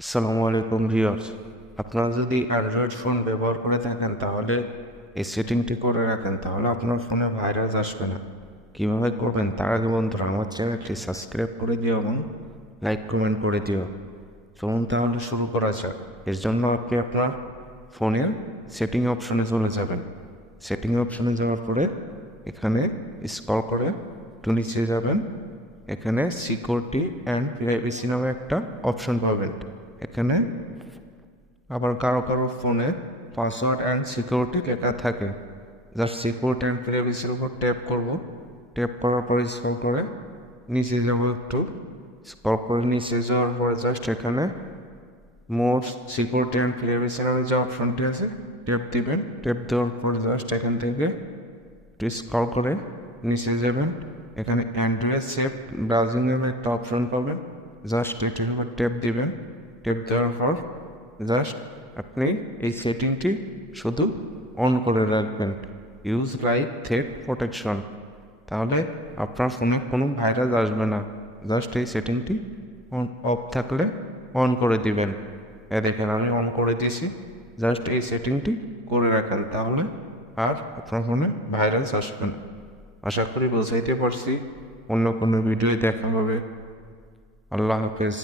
আসসালামু আলাইকুম ভিউয়ার্স। আপনারা যদি অ্যান্ড্রয়েড ফোন ব্যবহার করে থাকেন তাহলে এই সেটিংটি করে রাখেন, তাহলে আপনার ফোনে ভাইরাস আসবে না। কীভাবে করবেন তার আগে বন্ধুরা আমার চ্যানেলটি সাবস্ক্রাইব করে দিও এবং লাইক কমেন্ট করে দিও। চলুন তাহলে শুরু করা যাক। এর জন্য আপনি আপনার ফোনের সেটিং অপশনে চলে যাবেন। সেটিং অপশনে যাওয়ার পরে এখানে স্ক্রল করে একটু নিচে যাবেন। এখানে সিকিউরিটি অ্যান্ড প্রাইভেসি নামে একটা অপশন পাবেন। এখানে আবার কারো কারো ফোনে পাসওয়ার্ড অ্যান্ড সিকিউরিটি লেখা থাকে। জাস্ট সিকিউরিটি অ্যান্ড প্রাইভেসির উপর ট্যাপ করব। ট্যাপ করার পরে স্ক্রল করে নিচে যাব একটু। স্ক্রল করে নিচে যাওয়ার পরে জাস্ট এখানে মোর সিকিউরিটি অ্যান্ড প্রাইভেসি নামে যে অপশনটি আছে ট্যাপ দিবেন। ট্যাপ দেওয়ার পর জাস্ট এখান থেকে একটু স্ক্রল করে নিচে যাবেন। এখানে অ্যান্ড্রয়েড সেফ ব্রাউজিং নামে একটা অপশন পাবেন। জাস্ট এটির উপর ট্যাপ দিবেন। ট্যাপ দেওয়ার পর জাস্ট আপনি এই সেটিংটি শুধু অন করে রাখবেন, ইউজ লাইক থ্রেট প্রোটেকশন। তাহলে আপনার ফোনে কোনো ভাইরাস আসবে না। জাস্ট এই সেটিংটি অফ থাকলে অন করে দিবেন। দেখেন আমি অন করে দিয়েছি। জাস্ট এই সেটিংটি করে রাখেন, তাহলে আর আপনার ফোনে ভাইরাস আসবে না। আশা করি বোঝাইতে পারছি। অন্য কোনো ভিডিও দেখা হবে। আল্লাহ হাফেজ।